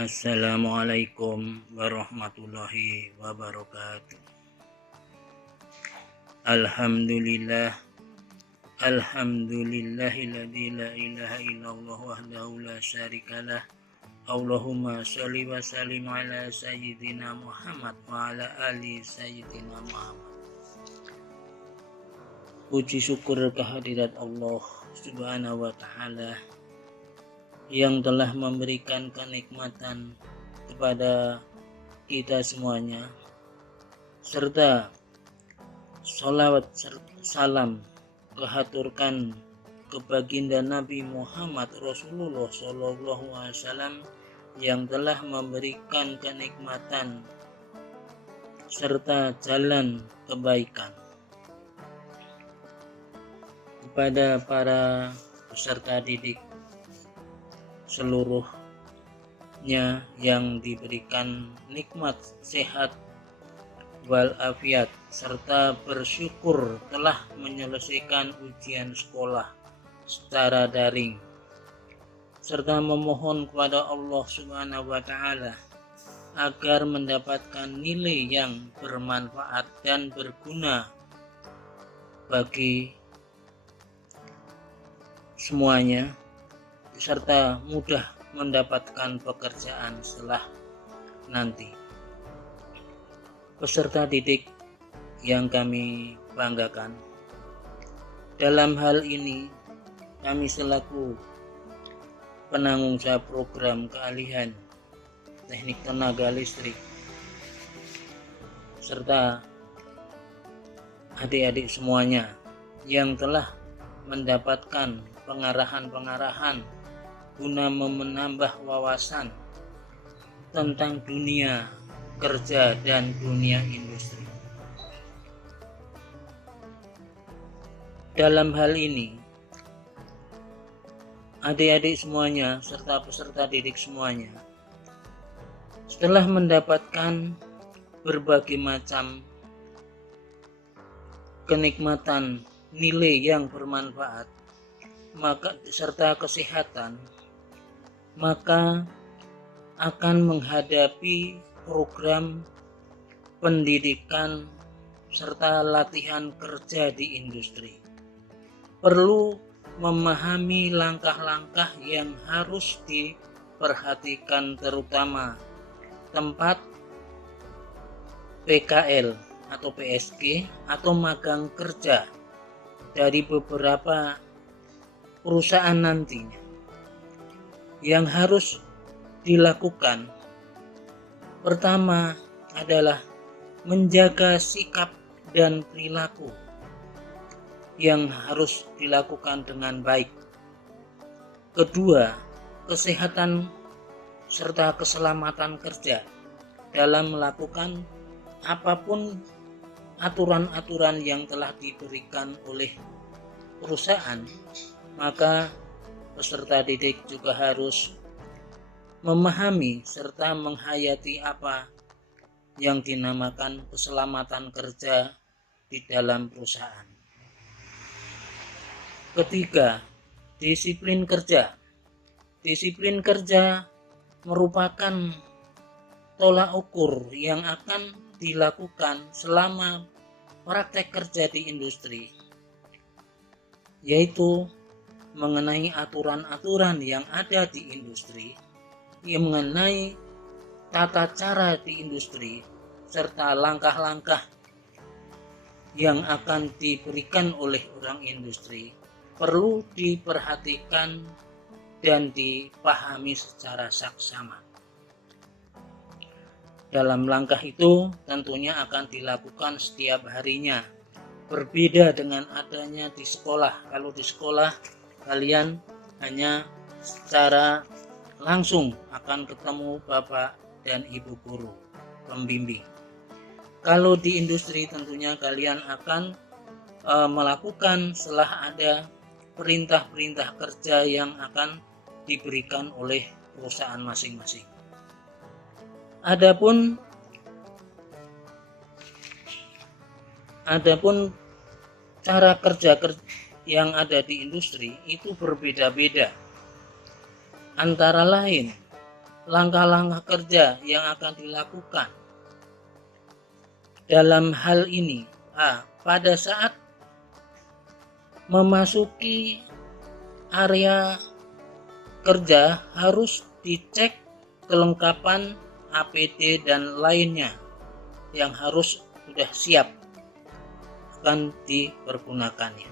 Assalamualaikum warahmatullahi wabarakatuh. Alhamdulillah, alhamdulillahilladzi la ilaha illallah wahdahu la syarikalah. Allahumma sholli wa sallim ala sayyidina Muhammad wa ala ali sayyidina Muhammad. Puji syukur kehadirat Allah Subhanahu wa ta'ala yang telah memberikan kenikmatan kepada kita semuanya, serta sholawat salam kehaturkan ke baginda Nabi Muhammad Rasulullah Sallallahu Alaihi Wasallam yang telah memberikan kenikmatan serta jalan kebaikan kepada para peserta didik seluruhnya yang diberikan nikmat sehat walafiat serta bersyukur telah menyelesaikan ujian sekolah secara daring, serta memohon kepada Allah Subhanahu wa ta'ala agar mendapatkan nilai yang bermanfaat dan berguna bagi semuanya, serta mudah mendapatkan pekerjaan setelah nanti. Peserta didik yang kami banggakan, dalam hal ini kami selaku penanggung jawab program keahlian teknik tenaga listrik serta adik-adik semuanya yang telah mendapatkan pengarahan guna menambah wawasan tentang dunia kerja dan dunia industri. Dalam hal ini, adik-adik semuanya serta peserta didik semuanya setelah mendapatkan berbagai macam kenikmatan nilai yang bermanfaat serta kesehatan, maka akan menghadapi program pendidikan serta latihan kerja di industri. Perlu memahami langkah-langkah yang harus diperhatikan, terutama tempat PKL atau PSG atau magang kerja dari beberapa perusahaan nantinya. Yang harus dilakukan pertama adalah menjaga sikap dan perilaku yang harus dilakukan dengan baik. Kedua, kesehatan serta keselamatan kerja dalam melakukan apapun aturan-aturan yang telah diberikan oleh perusahaan, maka peserta didik juga harus memahami serta menghayati apa yang dinamakan keselamatan kerja di dalam perusahaan. Ketiga, disiplin kerja. Disiplin kerja merupakan tolak ukur yang akan dilakukan selama praktek kerja di industri, yaitu mengenai aturan-aturan yang ada di industri, yang mengenai tata cara di industri, serta langkah-langkah yang akan diberikan oleh orang industri perlu diperhatikan dan dipahami secara saksama. Dalam langkah itu tentunya akan dilakukan setiap harinya, berbeda dengan adanya di sekolah. Kalau di sekolah kalian hanya secara langsung akan ketemu bapak dan ibu guru pembimbing. Kalau di industri tentunya kalian akan melakukan setelah ada perintah-perintah kerja yang akan diberikan oleh perusahaan masing-masing. Adapun cara kerja yang ada di industri itu berbeda-beda. Antara lain langkah-langkah kerja yang akan dilakukan dalam hal ini. Pada saat memasuki area kerja harus dicek kelengkapan APD dan lainnya yang harus sudah siap akan dipergunakannya.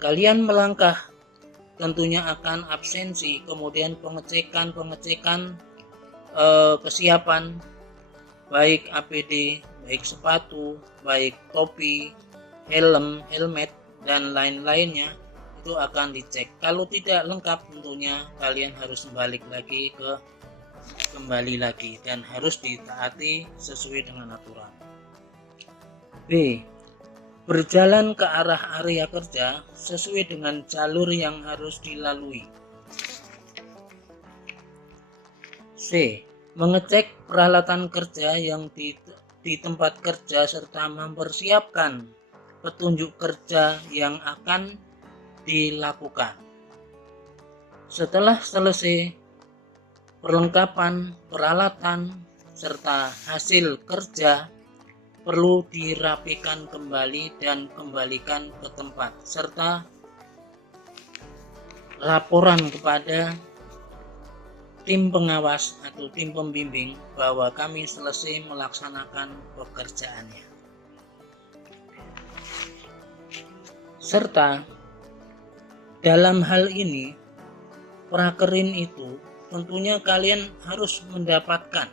Kalian melangkah tentunya akan absensi, kemudian pengecekan kesiapan baik APD, baik sepatu, baik topi, helmet dan lain-lainnya itu akan dicek. Kalau tidak lengkap tentunya kalian harus kembali lagi dan harus ditaati sesuai dengan aturan. B. Berjalan ke arah area kerja sesuai dengan jalur yang harus dilalui. C. Mengecek peralatan kerja yang di tempat kerja serta mempersiapkan petunjuk kerja yang akan dilakukan. Setelah selesai perlengkapan peralatan serta hasil kerja perlu dirapikan kembali dan kembalikan ke tempat serta laporan kepada tim pengawas atau tim pembimbing bahwa kami selesai melaksanakan pekerjaannya. Serta dalam hal ini prakerin itu tentunya kalian harus mendapatkan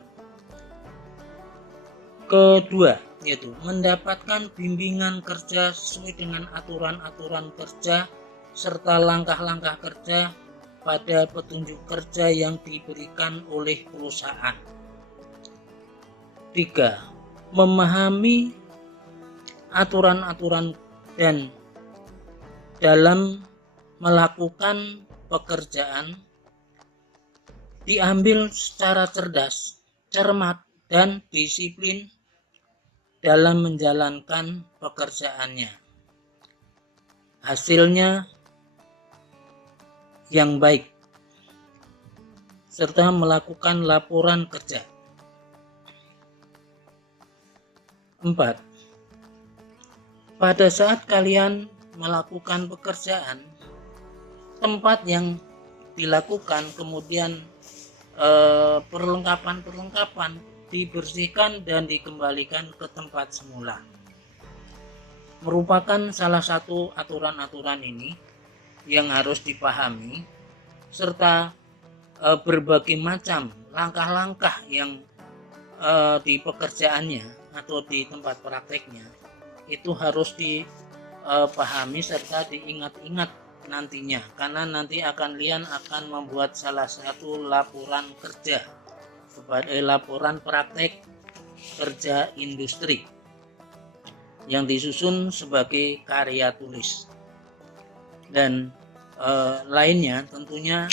kedua, yaitu mendapatkan bimbingan kerja sesuai dengan aturan-aturan kerja serta langkah-langkah kerja pada petunjuk kerja yang diberikan oleh perusahaan. 3. Memahami aturan-aturan dan dalam melakukan pekerjaan diambil secara cerdas, cermat, dan disiplin dalam menjalankan pekerjaannya. Hasilnya yang baik, serta melakukan laporan kerja. 4. Pada saat kalian melakukan pekerjaan, tempat yang dilakukan kemudian perlengkapan dibersihkan dan dikembalikan ke tempat semula. Merupakan salah satu aturan-aturan ini yang harus dipahami serta berbagai macam langkah-langkah yang di pekerjaannya atau di tempat prakteknya itu harus dipahami serta diingat-ingat nantinya, karena nanti kalian akan membuat salah satu laporan kerja sebagai laporan praktek kerja industri yang disusun sebagai karya tulis dan lainnya. Tentunya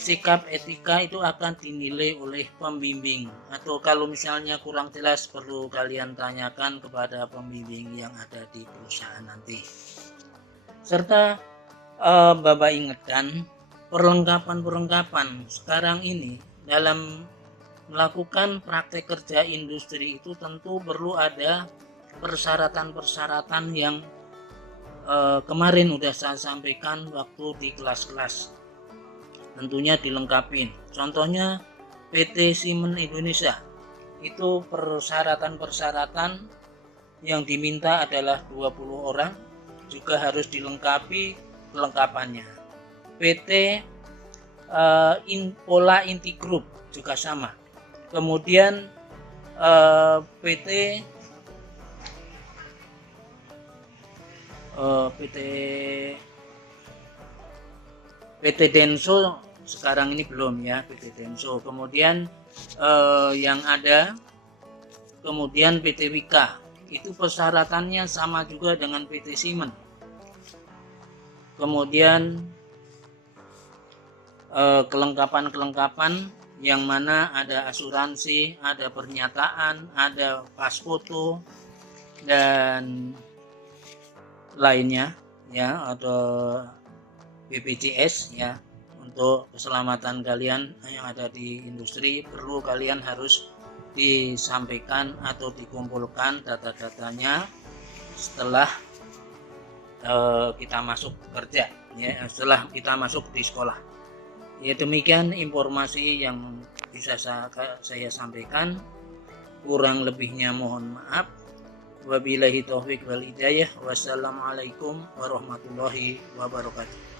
sikap etika itu akan dinilai oleh pembimbing, atau kalau misalnya kurang jelas perlu kalian tanyakan kepada pembimbing yang ada di perusahaan nanti. Serta Bapak ingatkan perlengkapan sekarang ini dalam melakukan praktek kerja industri itu tentu perlu ada persyaratan-persyaratan yang kemarin udah saya sampaikan waktu di kelas-kelas. Tentunya dilengkapi. Contohnya PT Semen Indonesia itu persyaratan-persyaratan yang diminta adalah 20 orang, juga harus dilengkapi kelengkapannya. PT Pola Inti Group juga sama. Kemudian PT Denso sekarang ini belum ya, PT Denso. Kemudian yang ada kemudian PT Wika itu persyaratannya sama juga dengan PT Semen. Kemudian kelengkapan yang mana ada asuransi, ada pernyataan, ada pas foto dan lainnya ya, ada BPJS ya, untuk keselamatan kalian yang ada di industri. Perlu kalian harus disampaikan atau dikumpulkan data-datanya setelah kita masuk kerja, ya, setelah kita masuk di sekolah. Ya, demikian informasi yang bisa saya sampaikan. Kurang lebihnya mohon maaf. Wabillahi taufiq wal hidayah. Wassalamualaikum warahmatullahi wabarakatuh.